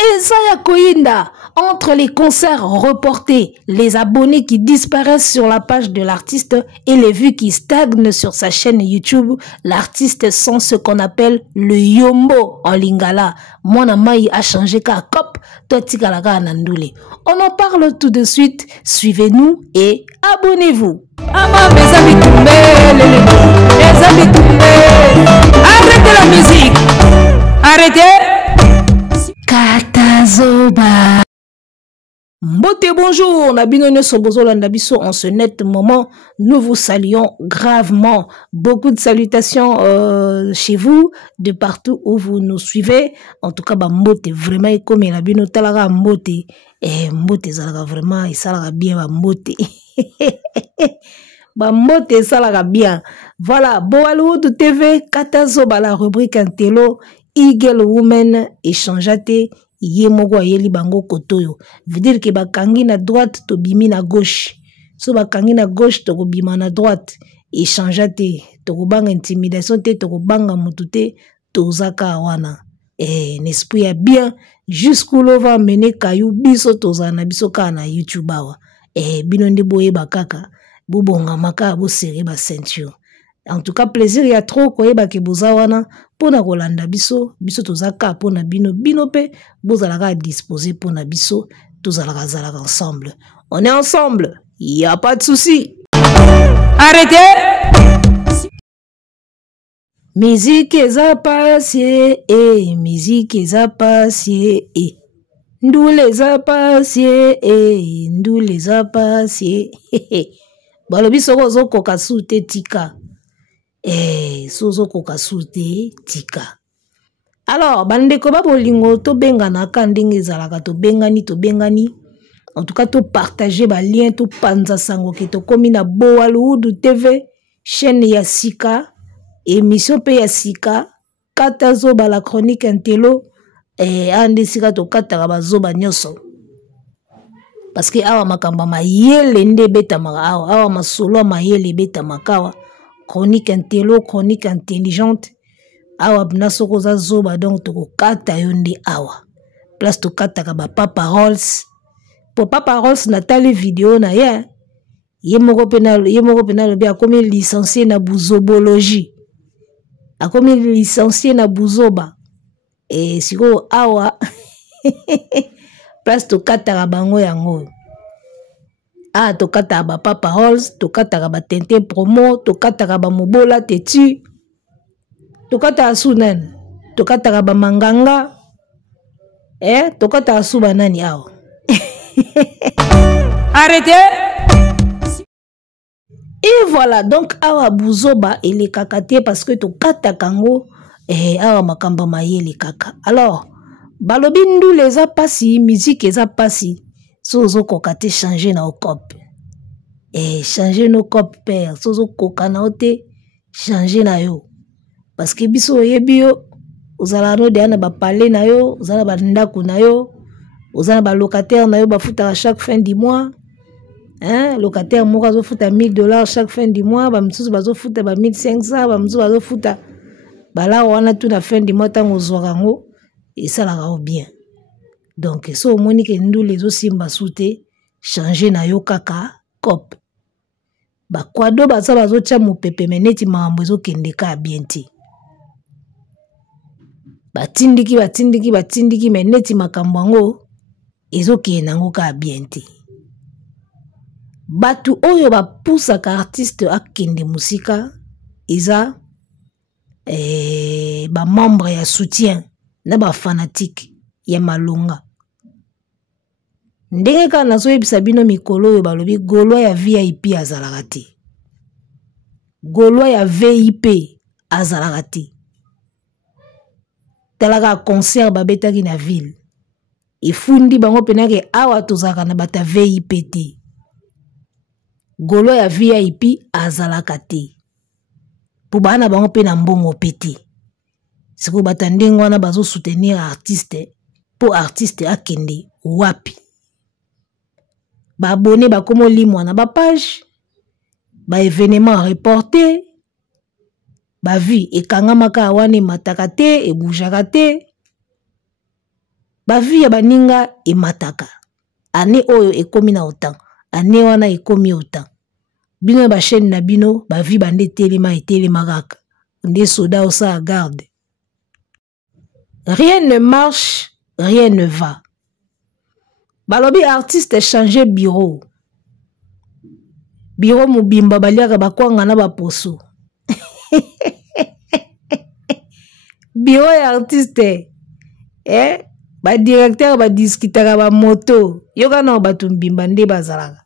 Esaya Koinda, entre les concerts reportés, les abonnés qui disparaissent sur la page de l'artiste et les vues qui stagnent sur sa chaîne YouTube, l'artiste sent ce qu'on appelle le yombo en lingala. Mwana mai a changé ka cop, totikalaga nandoule. On en parle tout de suite, suivez-nous et abonnez-vous. Arrêtez la musique, arrêtez. Katazoba. Mbote bonjour, Nabino Sobozo Landabiso, en ce net moment, nous vous saluons gravement. Beaucoup de salutations chez vous, de partout où vous nous suivez. En tout cas, Mbote, vraiment, comme Nabino Talaga Mbote, et Mbote Zalaga vraiment, et Salaga bien, Mbote. Mbote Salaga bien. Voilà, Boalououd TV, Katazoba, la rubrique Intello. Eagle Woman échangeate yemogo ayeli bango kotoyo veut dire que bakangi na droite to bimi na gauche so bakangi na gauche to bima na droite échangeate to banga intimidation te to banga mutute to zaka wana n'esprit ya bien jusqu'où l'on va mener kayu biso to zana biso ka na YouTube awa bino ndi boye bakaka bubonga maka bo serrer ba ceinture. En tout cas, plaisir y a trop koyeba ke bozawana pona kolanda biso biso tozaka pona bino pe bozalaka disposer pona biso tozalaka zalaka ensemble. On est ensemble, y a pas de souci. Arrêtez. Musique eza passé musique eza passé ndoule eza passé ndoule eza passé. Balobi soko zo kokasu te tika. Sozo kokasute tika. Alors, bandeko ba bolingo to bengana ka ndenge zalaka to bengani. En tout cas, to partager ba lien to panza sango ke to komi na Boalououd TV, chaîne ya sika, émission pe ya sika, Katazoba la chronique Intello, ande sika to kataka bazoba nyoso. Parce que awa makamba mayele nde beta maka awa masolo mayele beta makawa. Chronique Intello, chronique intelligente. Awa bnasoko za zoba donc toko kata yonde awa. Place to kata ka ba Papa Rolls. Po Papa Rolls natali vidéo na ye. Yemoko pena lobi akomi licencié na buzobologie. Akomi licencié na buzoba. Siko awa. Place to kata ka bango yango. Tokata ba Papa Rolls, tokata ba Tente Promo, tokata ba Mobola Tetu, tokata Sunan, tokata ba Manganga, tokata Suba nani awa. Arrêtez! Et voilà, donc awa buzoba ele kakate parce que tokata kango, awa makamba mayele kaka. Alors, balobindu les a passi, musique les a passi. Sozo kokate changer na okop. Changer nos cop père. Sozo kokana ote changer na yo. Parce que biso yebio, ozala no de ana ba parler na yo, ozala ba ndaku na yo, ozala ba locataire na yo ba futa à chaque fin du mois. Locataire moko zo futa $1000 chaque fin du mois, ba msusu bazo futa ba 1500, ba msusu bazo futa bala wana tout la fin du mois tango zorango et ça la rend bien. Donc, so monique nous les aussi mbasute changer na yo kaka cop. Ba kwado baza bazo tia mopepe meneti mambo zo kendeka bienti. Batindiki meneti makambo ezo kenango ka bienti. Batu oyo ba poussa ka artiste akende musika eza ba membre ya soutien na ba fanatique ya malonga. Ndenge ka nazo yebisa bino mikolo yo balobi Gaulois ya VIP azalaka te. Gaulois ya VIP azalaka te. Talaka concert babetaki na ville. Efundi bango penake awa tozaka na bata VIP te. Gaulois ya VIP azalaka te. Po bana bango pe na mbongo pete. Siko bata ndenge wana bazo soutenir artiste po artiste akende wapi. Ba abonné ba komo limwa na ba page, ba événement reporté, ba vie ekanga maka wane mataka te e boujaka te. ba vie ya baninga emataka ane oyo ekomi na autant ane wana ekomi autant bino ba chaîne na bino ba vie bande telema kaka nde soda osa garde. Rien ne marche, rien ne va. Balobi artiste changer bureau. Bureau mubimba baliaka bakwanga na baposo. Bureau ya artiste. Ba directeur ba discutaka ba moto. Yoka na batu mbimba nde bazalaka.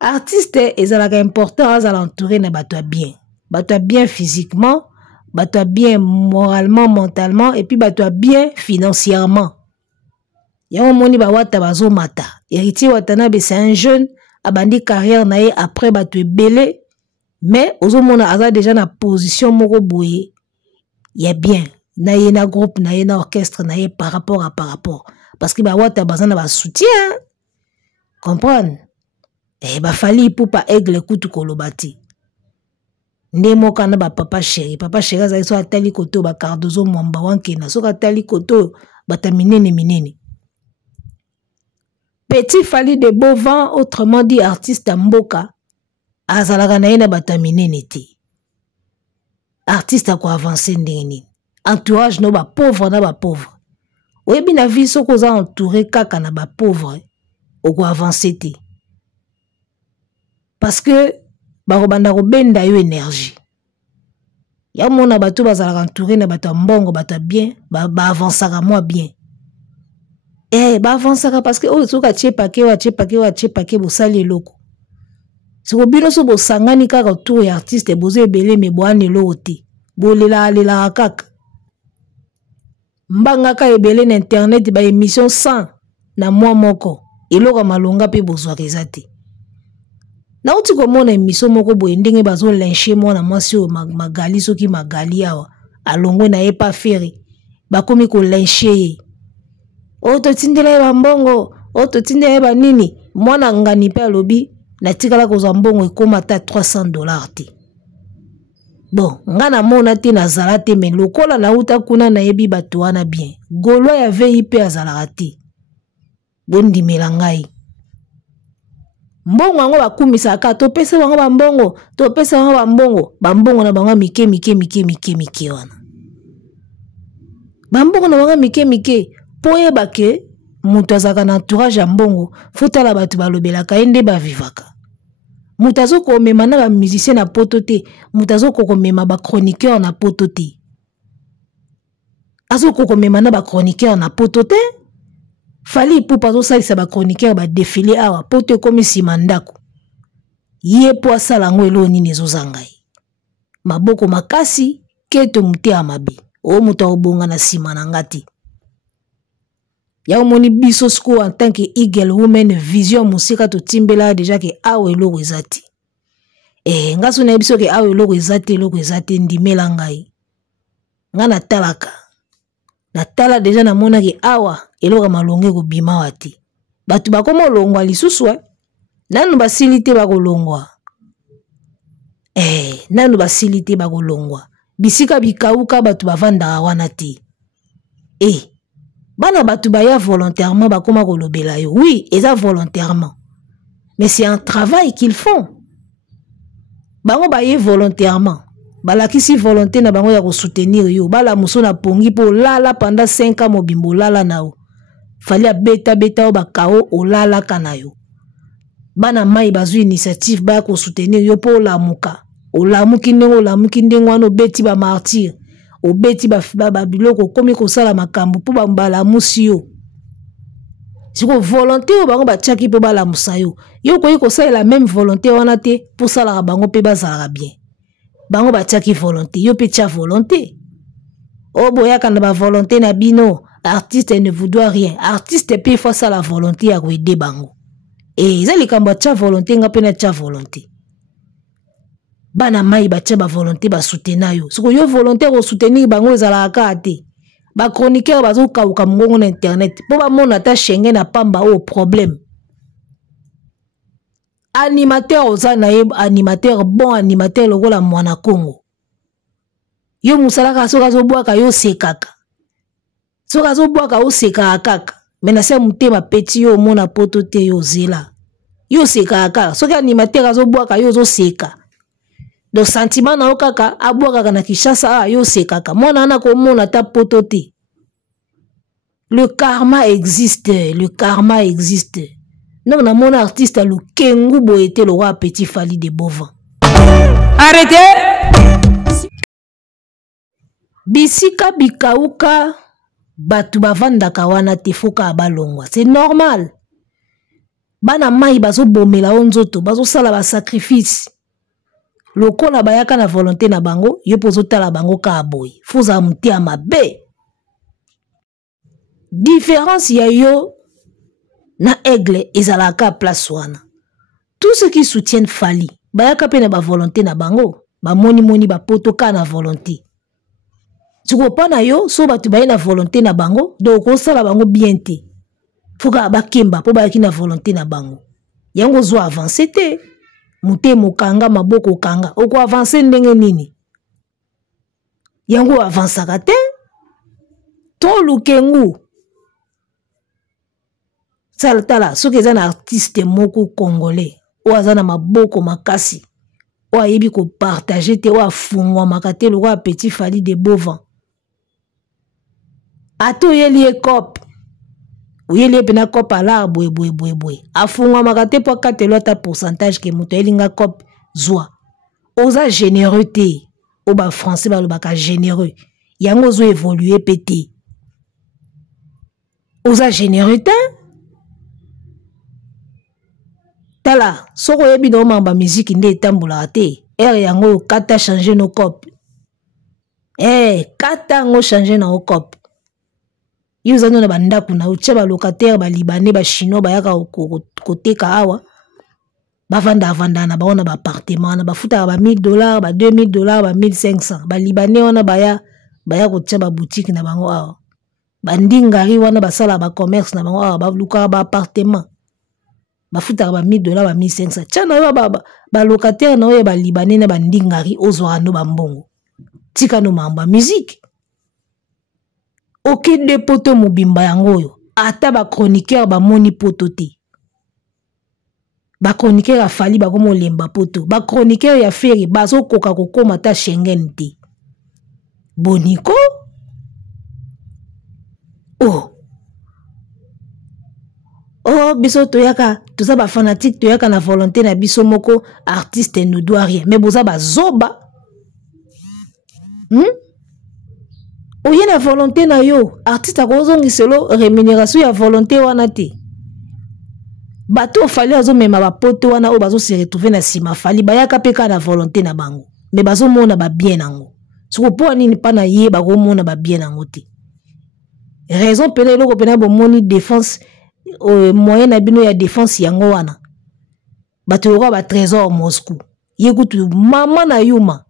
Artiste ezalaka important azala entouré na bato bien. Bato bien physiquement, bato bien moralement, mentalement et puis bato bien financièrement. Y'a moni ba wata bazo mata. Héritier Watanabe c'est un jeune abandi carrière nae après bato belé mais ozo mona aza déjà na position moko boye. Y'a bien nae na groupe nae na orchestre nae par rapport parce que ba wata bazana ba soutien. Comprendre? Ba fali pour pas aigle kutu kolobati. Nde moka na ba papa chéri azali so atali koto ba Cardozo mwamba wanke na so atali koto bata minene. Petit Fally de Beauvant, autrement dit artiste mboka, azalaka na ye na bata minene te. Artiste ako avancer ndenge. Entourage no ba pauvre na ba pauvre. Oyebi na vie soko za entouré kaka na ba pauvre, oko avancer te. Parce que barobanda ko benda yo énergie. Ya mona bato bazalaka entouré na bato mbongo bato bien, ba avancera moi bien. Ba avancera parce que o soka tchepake bo sali loko. Soko bino so bo sangani kaka autour ya artiste boze belé me boane lote. Bo lela kaka. Mbanga ka ebele na internet ba émission 100 na moi moko. Eloko malonga pe bozwa rezate. Na uti komona émission moko boye ndenge bazo lyncher mwana mwasi o magali soki magali awa alongwe na ye pa feri bakomi ko lyncher ye. O to tindela ba mbongo, o to tindela ba nini mwana ngani pe alobi na tikala kozwa mbongo ekoma ta $300 te. Bon, ngana mona te na zala te men lokola na uta kuna na yebi bato wana bien. Golo ya VIP azalaka te. Bondi melangai. Mbongo ngo bakumisa ka to pesa bango ba mbongo, to pesa bango ba mbongo na bango mike wana. Ba mbongo na bango mike poye bake mutu azaka na entourage ya mbongo, fotala bato balobelaka ende ba vivaka. Mutu azoko mema na ba musicien na poto te, mutu azoko mema ba chroniqueur na poto te. Azoko mema na ba chroniqueur na poto te. Fally Ipupa zo salisa ba chroniqueur ba défilé awa poto komi simandako. Ye po asala ngo elo nini ezozangai. Maboko makasi keto mute amabe. O mutu obonga na sima na ngati. Ya omoni biso sko en tant que Eagle Woman Vision musika to timbela déjà que awe elo ezati. Ngaso na biso ke awe elo ezati ndimela ngai. Ngana talaka. Na tala déjà na mona ke awa eloka malonge ko bima wati. Batu bakoma longwa lisusu nanu basilite bakolongwa. Nanu basilite bakolongwa. Bisika bikauka batu bavanda wana te. Bana batu baya volontairement bakoma kolobela yo. Oui, eza volontairement. Mais c'est un travail qu'ils font. Bango baye volontairement. Balakisi volonté na bango ya ko soutenir yo. Bala muso na pongi po lala pendant 5 ans mobimbo lala nao. Fallait beta o bakao o lala kana yo. Bana mai bazu initiative ba ko soutenir yo po lamuka. O lamuki ndengo wana beti ba martyr. O beti ba biloko komi ko sala makambu po ba mbala musi yo. Siko volonté o bango ba tchaki po bala musayo. Yo ko sala la même volonté wana te pour sala bango pe bazala bien. Bango ba tchaki volonté, yo pe tcha volonté. O boyaka na ba volonté na bino, artiste ne vous doit rien. Artiste pe faut ça la volonté à aider bango. Zali kamba tcha volonté nga pe na tcha volonté. Bana mai ba tcha ba volonté ba soutenir yo. Siko yo volonté ko soutenir bango ezala ka te. Ba chroniqueur bazo kauka mongo na internet. Po ba mona ta Schengen na pamba o problème. Animateur ozana animateur bon animateur lokola mwana Congo. Yo musalaka soka zo bwaka yo sekaka. soki azobwaka oseka kaka me na se mutema peti yo omona poto te yo zela yo seka kaka soki animateur azobwaka yo ozoseka donc sentiment na yo kaka abwakaka na Kinshasa yo sekaka mwana ana komona ta poto te. Le karma existe, le karma existe. Non, na mon artiste le Kengu Boete le roi Petit Fally de Bovin. Arrêtez! Bisika bikauka batu bavanda kawana tefoka abalongwa. C'est normal. Bana mai bazo bomela onzoto, bazo sala ba sacrifice. Lokola bayaka na volonté na bango, yo pozo tala bango ka aboy. Fuza mutia mabe. Différence ya yo na aigle ezalaka place wana. Tous ceux qui soutiennent Fally, bayaka pe na ba volonté na bango, ba moni ba poto ka na volonté. Tu comprends na yo, so batu baye na volonté na bango, donc on sala bango bien te. Fuka ba kemba po bayaki na volonté na bango. Yango zo avancer te. Mute mokanga maboko kanga, oko avancer ndenge nini? Yango avansaka te. To lukengu. Tala, soki eza na artiste moko congolais, o azana maboko makasi, o ayebi ko partager te, o afungwa makate le roi Petit Fally de Bovin. Ato yeli e cop. Ou yeli pena cop à l'arbre boy. Afungwa makate po katelo ta pourcentage ke muto elinga cop zwa. Oza généreux te. O ba français ba lo baka généreux. Yango zo évoluer pété. Oza généreux te. Tala, soko yebi no mamba musique nde etambula te. Yango kata changer no cop. Kata ngo changer na o cop. Yuza no na bandaku na uche ba locataire ba libanais ba chinois ba yaka koteka awa. Ba vanda na ba ona ba appartement na ba futa ba $1000, ba $2000, ba 1500. Ba libanais wana ba ya kotia ba boutique na bango awa. Ba ndingari wana ba sala ba commerce na bango awa ba luka ba appartement. Ba futa ba $1000, ba 1500. Tchana yo ba locataire na yo ba libanais na ba ndingari ozwa no ba mbongo. Tika no mamba musique. Ok de poto mobimba yango yo. Ata ba chroniqueur ba moni poto te. Ba chroniqueur a Fally ba komo lemba poto. Ba chroniqueur ya Ferry bazo koka kokoma ta Schengen te. Boniko? Biso toyaka, toza ba fanatique toyaka na volonté na biso moko artiste ne doit rien. Mais boza ba zoba. Oye na volonté na yo, artiste akozongi selo rémunération ya volonté wana te. Bato Fally azo mema ba poto wana o bazo se retrouver na sima Fally bayaka peka na volonté na bango. Mais bazo mona ba bien nango. Soko po nini pa na ye ba ko mona ba bien nango te. Raison pele loko pena bo moni défense moyen na bino ya défense yango wana. Bato yoko ba trésor Moscou. Yekutu mama na yuma.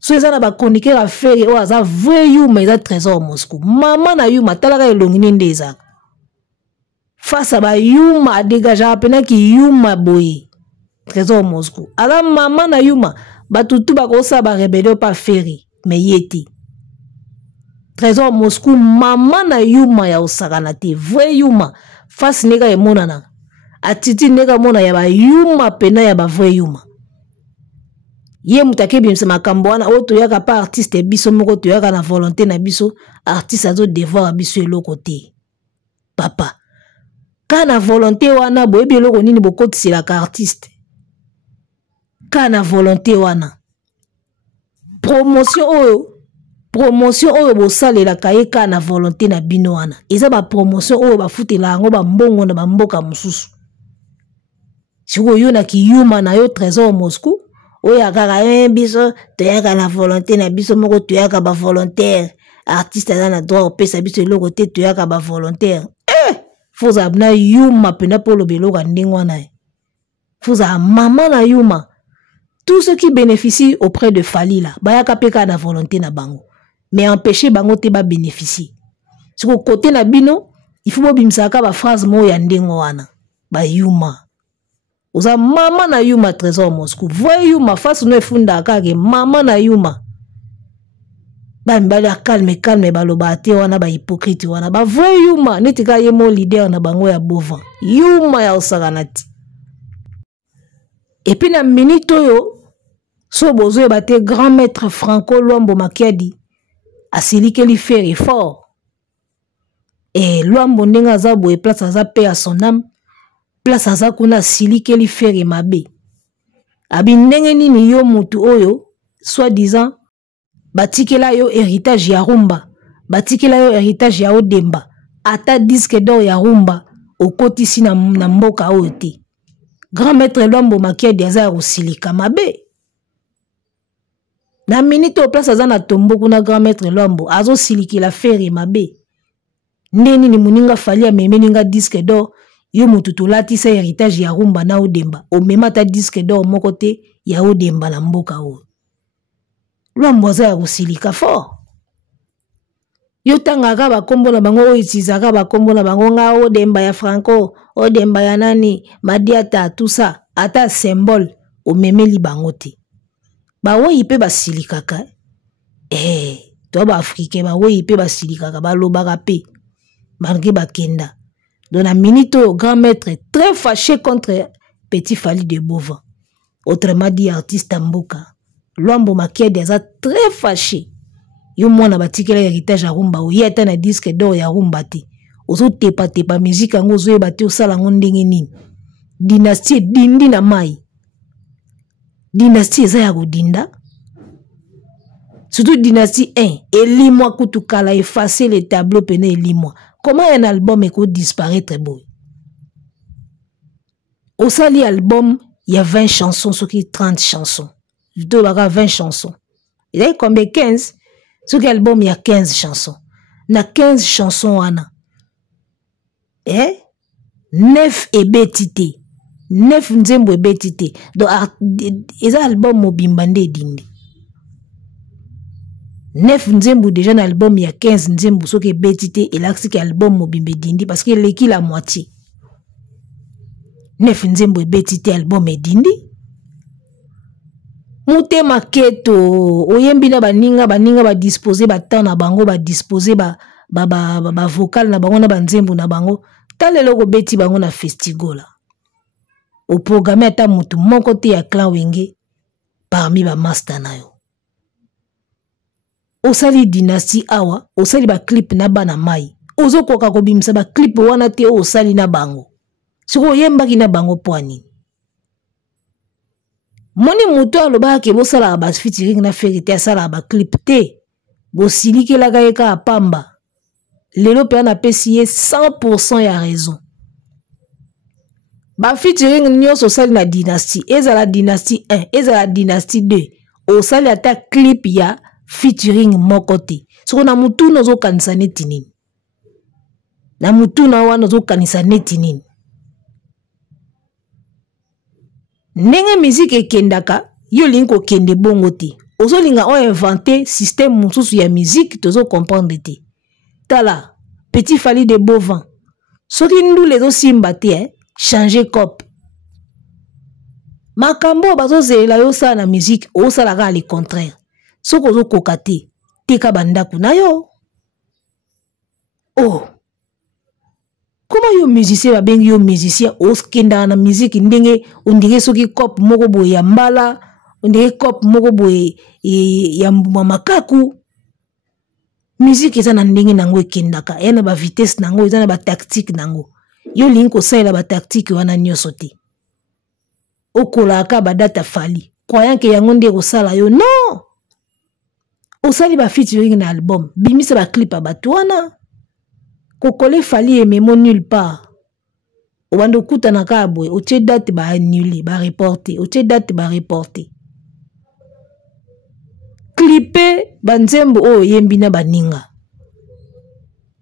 So eza na ba chroniqueur a Ferry o aza vrai yuma eza trésor Moscou. Mama na yuma talaka elongini ndeza. Face à ba yuma dégager pena ki yuma boye. Trésor Moscou. Ala mama na yuma batutu ba ko sa ba rebellion pa Ferry mais yeti. Trésor Moscou mama na yuma ya osakana te vrai yuma face nega emonana. Atiti nega mona ya ba yuma pena ya ba vrai yuma. Ye mutake bimse makambo wana o toyaka pa artiste biso moko toyaka na volonté na biso artiste azo devoir biso eloko te. Papa. Ka na volonté wana boyebi eloko nini bokotiselaka artiste. Ka na volonté wana. Promotion oyo bosalelaka ye ka na volonté na bino wana. Eza ba promotion oyo bafutela yango ba mbongo na ba mboka mosusu. Siko yo na kiyuma na yo Trésor Moscou. Oya kaka biso toyaka na volonté na biso moko toyaka ba volontaire. Artiste aza na droit opesa biso eloko te toyaka ba volontaire. Foza abna yuma pena polo beloka ndengwa na. Foza maman na yuma. Tous ceux qui bénéficient auprès de Fally là, bayaka peka na volonté na bango. Mais empêcher bango te ba bénéficier. Siko côté na bino, il faut bimsaka ba phrase mo ya ndengwa wana. Ba yuma. Oza mama na yuma Trésor Moscou. Voyez yuma face no efunda kage mama na yuma. ba mibali ya calme baloba te wana ba hypocrite wana ba vrai yuma neti ka yemo leader na bango ya Bovan yuma ya osakana ti. Et puis na minute oyo so bozo bate grand maître Franco Luambo Makiadi asilikeli faire effort. Et Luambo ndenga za boye place aza paix à son âme, place aza kuna silikeli faire mabe. Abi ndenge nini yo mutu oyo soi-disant batikela yo héritage ya rumba, batikela yo héritage ya odemba, ata disque d'or ya rumba okotisi na mboka oyo te. Grand maître Luambo Makiadi aza rosilika mabe. Na minute au place aza na tombo kuna grand maître Luambo azo silikila faire mabe. Ndeni ni muninga fali ya memeninga disque d'or yo mutu tolatisa héritage ya rumba na odemba omema ta disque d'or moko te ya odemba na mboka oyo. Luambo aza ya kosilika fort. Yo tangaka bakombo na bango oyo itizaka bakombo na bango nga odemba ya Franco, odemba ya nani, Madiata, tout ça, ata symbole omemeli bango te. Ba woyi pe basilikaka. To ba africain ba woyi pe basilikaka ba lobaka pe. Malgré bakenda. Dans la minute au grand maître très fâché contre Petit Fally de Bovan. Autrement dit artiste Mboka. Luambo Makiadi aza très fâché. Yo mwana batikela héritage ya rumba o yeta na disque d'or ya rumba te. Ozo tepa musique ngo zo yeba te osala ngo ndenge nini. Dynastie dindi na mai. Dynastie eza ya kodinda. Surtout dynastie 1, elimwa kutukala effacer les tableaux pene elimwa. Comment un album est disparaître beau? Au sali album, il y a 20 chansons, ce qui 30 chansons. Il y a 20 chansons. Il y a combien 15? Sur quel album il y a 15 chansons. Il y a 15 chansons, Anna. 9 et betité. 9 nzembo et betité. Donc, il y a un album Mobimbande Dindi. 9 nzembo déjà dans l'album, il y a 15 nzembo, ce qui est betité, et là, c'est l'album Mobimbe Dindi, parce qu'il est la moitié. 9 nzembo et betité, album et Dindi. Mouté maketo, oyembi na baninga ba disposer ba temps na bango, ba disposer ba vocal na bango na ba nzembo na bango. Tale loko beti bango na festigo la. Au programme ata mutu mon côté ya clan wenge parmi ba master na yo. Osali dynastie awa, osali ba clip na bana mai. Ozo koka kobimisa ba clip wana te osali na bango. Siko yembaki na bango poani. Moni mutu aloba ke bo sala ba featuring na ferite sala ba clip te. Bo silike la gaeka apamba. Lelo pe na pesi 100% ya raison. Ba featuring nyos osali na dynastie, eza la dynastie 1, eza la dynastie 2. Osali ata clip ya featuring mokote. So na mutu nozo kanisa neti nini. Na mutu na wana nozo kanisa neti nini. Nenge musique ekendaka, yo linko kende bongo te. Ozo linga on inventé système mususu ya musique tozo comprendre te. Tala, Petit Fally de Bovan. Soki ndu lezo simba te, changer cop. Makambo bazo zela yo sa na musique, o sala ka le contraire. Soko ozo kokate, teka bandaku na yo. Oh. Comment yo musicien ba bengi yo musicien oskenda na musique ndenge ondire soki cop moko boye ya mbala, ondire cop moko boye ya mbuma makaku. Musique eza na ndenge nango ekendaka, yana ba vitesse nango, eza na ba tactique nango. Yo linko saela ba tactique wana nyoso te. Okolaka ba data Fally. Croyant que yango nde kosala yo non. Osali ba featuring na album, bimisa ba clip abatu wana. Kokole Fally ememo nulle part. Obando kuta na kabwe, oche date ba annulé, ba reporté, oche date ba reporté. Clipé banzembo o yembi na baninga.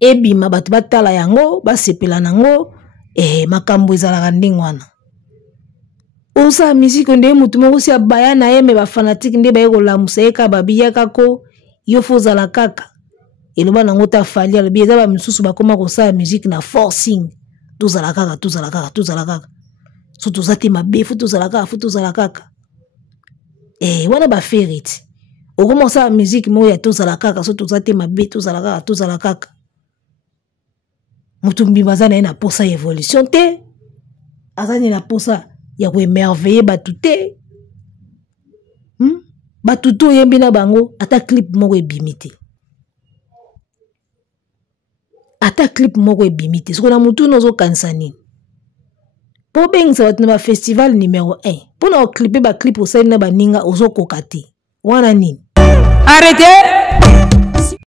Ebima batu batala yango, basepela nango, makambo ezalaka ndenge wana. Osa musique nde mutu moko si abaya na ye me ba fanatique nde baye kolamusa ye ka babiyaka ko yo fozala kaka. Eloba nango ta Fally alobi eza ba misusu bakoma kosala musique na forcing. Tozala kaka, tozala kaka, tozala kaka. So tozate mabe fu tozala kaka, fu tozala kaka. Wana ba feriti. au commence à musique mo ya tozala kaka so tozate mabe tozala kaka mutumbi bazana na posa évolution te azani na posa ya ko émerveiller batute batute oyembi na bango ata clip moko ebimite ata clip moko ebimite soko na mutu nozo kanisa nini po bengisa bato na ba festival numéro 1 po na clipper ba clip osali na baninga ozo koka te wana nini arrêtez